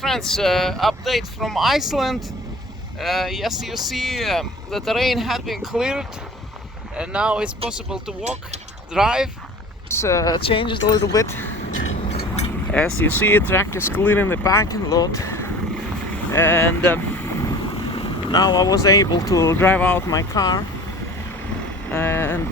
Friends, update from Iceland. Yes, you see the terrain had been cleared and now it's possible to walk, drive. It's changed a little bit. As you see, track is clearing the parking lot, and now I was able to drive out my car, and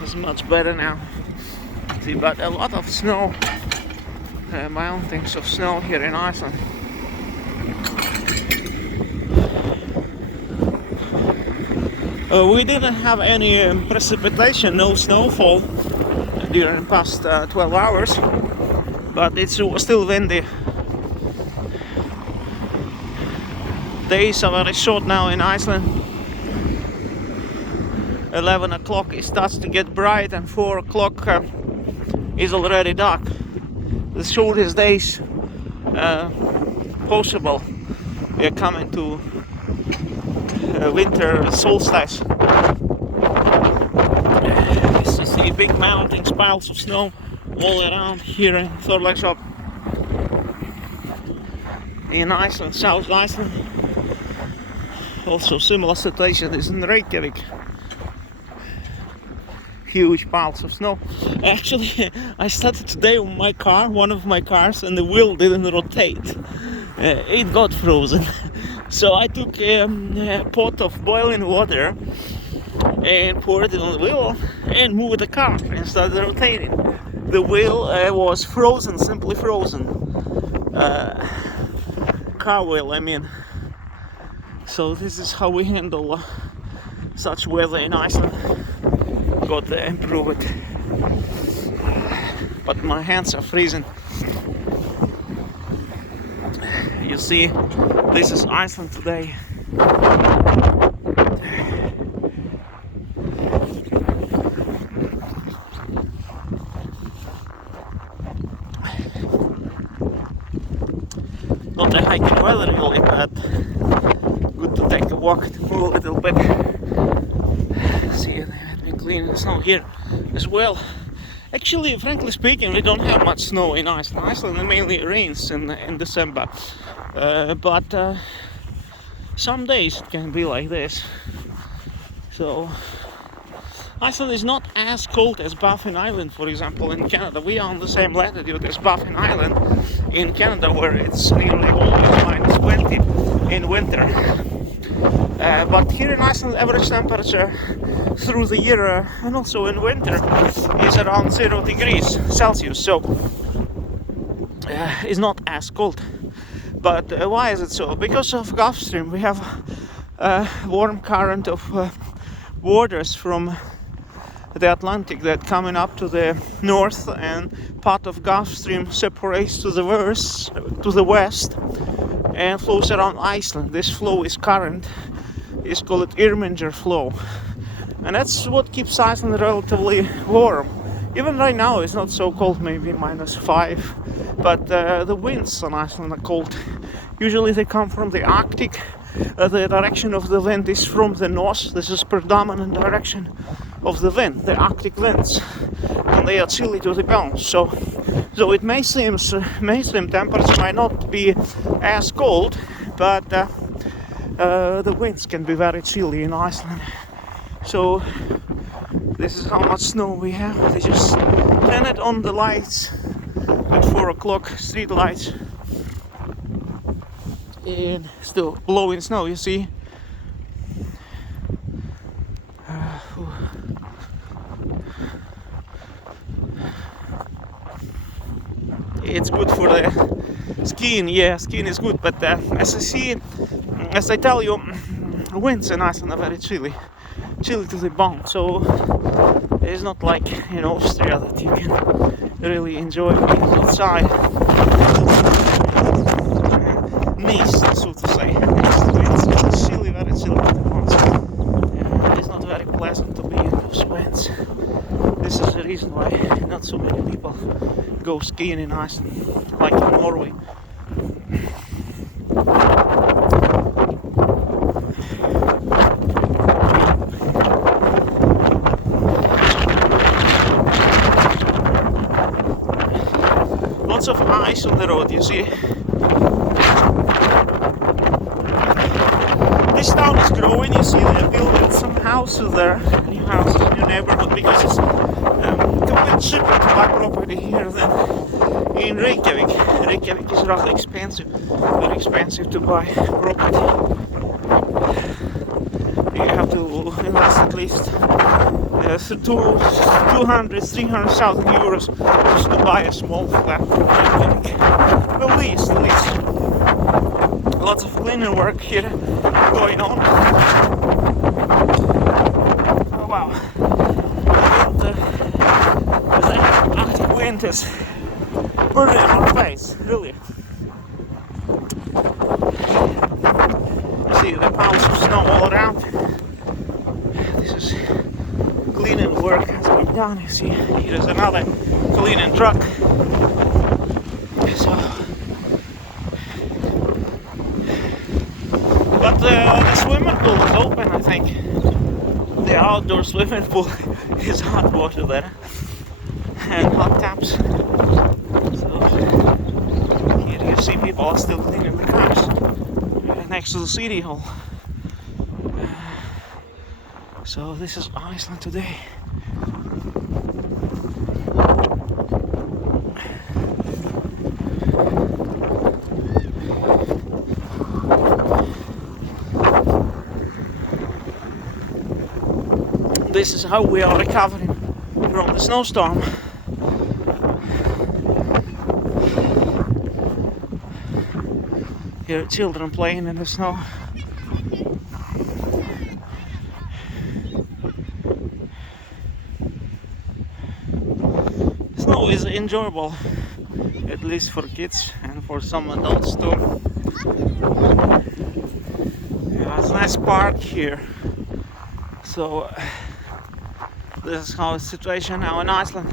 it's much better now. See, but a lot of snow, mountains of snow here in Iceland. We didn't have any precipitation, no snowfall during the past 12 hours, but it's still windy. Days are very short now in Iceland. 11 o'clock it starts to get bright and 4 o'clock is already dark. The shortest days possible. We are coming to winter solstice. You see big mountains, piles of snow all around here in Thorlakshöfn in Iceland, South Iceland. Also similar situation is in Reykjavik. Huge piles of snow. Actually, I started today on my car, one of my cars, and the wheel didn't rotate. It got frozen. So I took a pot of boiling water and poured it on the wheel and moved the car and started rotating. The wheel was frozen, simply frozen. Car wheel, I mean. So this is how we handle such weather in Iceland. Got to improve it. But my hands are freezing. You see, this is Iceland today. Not a hiking weather really, but good to take a walk, to move a little bit. See, they had been cleaning the snow here as well. Actually, frankly speaking, we don't have much snow in Iceland. Iceland mainly rains in December. But some days it can be like this. So Iceland is not as cold as Baffin Island, for example, in Canada. We are on the same latitude as Baffin Island in Canada, where it's nearly always minus 20 in winter. But here in Iceland, average temperature through the year and also in winter is around 0 degrees Celsius. So it's not as cold. But why is it so? Because of Gulf Stream, we have a warm current of waters from the Atlantic that coming up to the north, and part of Gulf Stream separates to the west and flows around Iceland. This flow is current. It's called Irminger flow, and that's what keeps Iceland relatively warm. Even right now it's not so cold, maybe -5, but the winds on Iceland are cold. Usually they come from the Arctic. The direction of the wind is from the north. This is predominant direction of the wind, the Arctic winds, and they are chilly to the bone. So it may seem mainstream temperature might not be as cold, but the winds can be very chilly in Iceland. So this is how much snow we have. They just turn it on the lights at 4 o'clock, street lights, and still blowing snow, you see. It's good for the skiing, yeah, skiing is good, but as I tell you, winds in Iceland are very chilly to the bone, so it's not like in Austria that you can really enjoy being outside. Nice, so to say. It's chilly, very chilly to the bone. Yeah, it's not very pleasant to be in those winds. This is the reason why not so many people go skiing in Iceland, like in Norway. Lots of ice on the road, you see. this town is growing. You see they built some houses there, new houses, new neighborhood, because it's a bit cheaper to buy property here than in Reykjavik. Reykjavik is rather expensive, very expensive to buy property. You have to invest at least 200,000-300,000 euros just to buy a small flat in Reykjavik. The least. Lots of cleaning work here going on. Oh wow. The Arctic wind is burning our face, really. You see the piles of snow all around. This is cleaning work has been done. You see, here's another cleaning truck. So, but the swimming pool is open, I think. The outdoor swimming pool is hot water there and hot taps. So here you see people are still cleaning the cars next to the city hall. So this is Iceland today. This is how we are recovering from the snowstorm. Here are children playing in the snow. Snow is enjoyable, at least for kids and for some adults too. Yeah, it's a nice park here. So this is how the situation now in Iceland.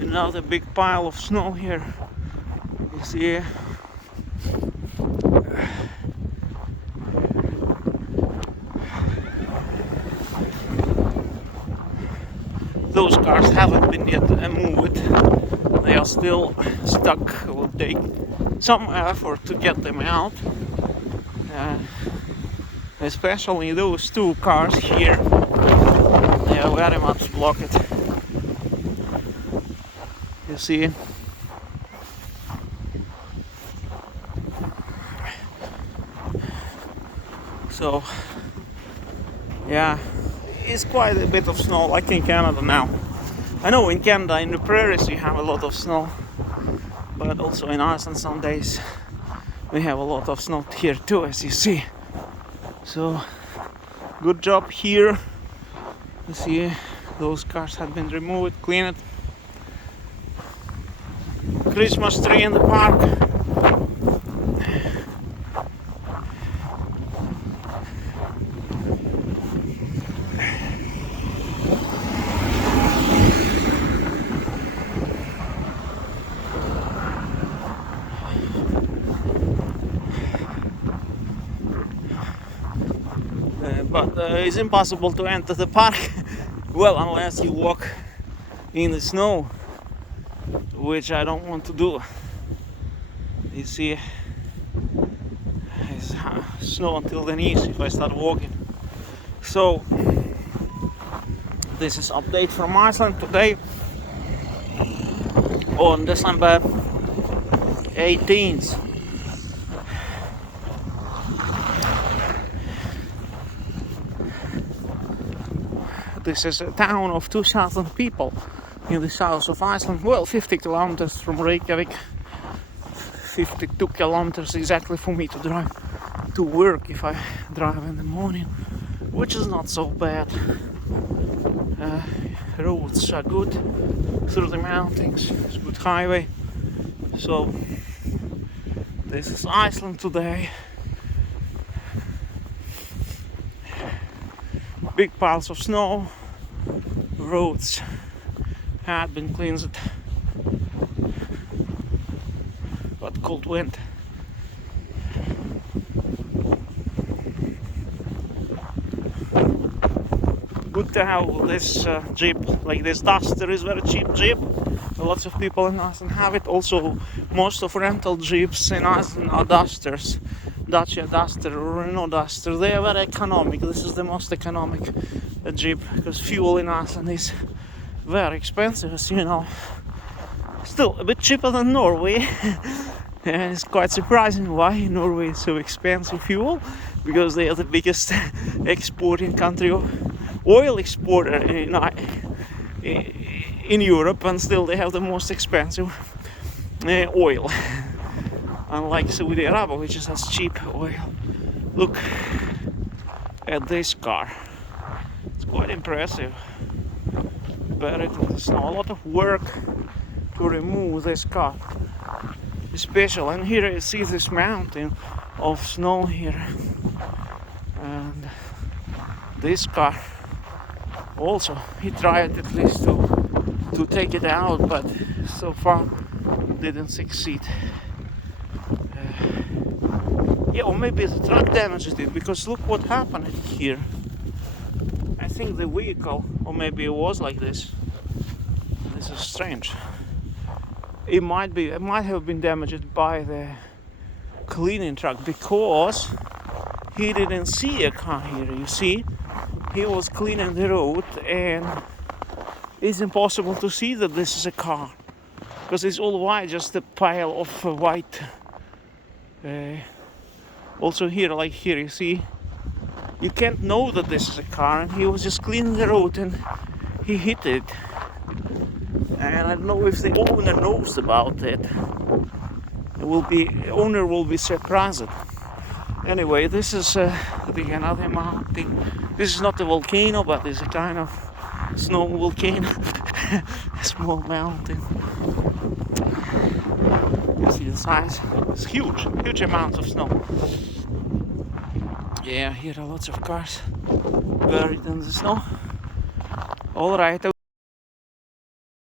Another big pile of snow here. You see. Those cars haven't been yet moved. They are still stuck. It will take some effort to get them out. Especially those two cars here. They are very much blocked. You see. So yeah, it's quite a bit of snow like in Canada now. I know in Canada in the prairies we have a lot of snow, but also in Iceland some days we have a lot of snow here too, as you see. So good job here. You see those cars have been removed, cleaned. Christmas tree in the park. But it's impossible to enter the park, well, unless you walk in the snow, which I don't want to do. You see, it's snow until the knees if I start walking. So this is update from Iceland today on December 18th. This is a town of 2,000 people in the south of Iceland. Well, 50 kilometers from Reykjavik. 52 kilometers exactly for me to drive to work if I drive in the morning, which is not so bad. Roads are good through the mountains. It's a good highway. So this is Iceland today. Big piles of snow, roads had been cleansed, but cold wind. Good to have this Jeep, like this Duster is very cheap Jeep, Lots of people in Iceland have it. Also, most of rental jeeps in Iceland are Dusters, Dacia Duster or Renault Duster. They are very economic. This is the most economic jeep because fuel in Iceland is very expensive, as you know. Still a bit cheaper than Norway. And it's quite surprising why Norway is so expensive fuel, because they are the biggest exporting country of oil exporter in Europe, and still they have the most expensive oil, unlike Saudi Arabia, which is as cheap oil. Look at this car, it's quite impressive. Buried in the snow, a lot of work to remove this car. It's special, and here you see this mountain of snow here, and this car also, he tried at least to take it out, but so far didn't succeed. Yeah, or maybe the truck damaged it, because look what happened here. I think the vehicle, or maybe it was like this. This is strange. It might have been damaged by the cleaning truck, because he didn't see a car here. You see, he was cleaning the road, and it's impossible to see that this is a car, because it's all white, just a pile of white. Also here, like here, you see, you can't know that this is a car, and he was just cleaning the road and he hit it. And I don't know if the owner knows about it. The owner will be surprised. Anyway, this is another mountain. This is not a volcano, but it's a kind of snow volcano. A small mountain. You see the size? It's huge amounts of snow. Yeah, here are lots of cars buried in the snow. All right.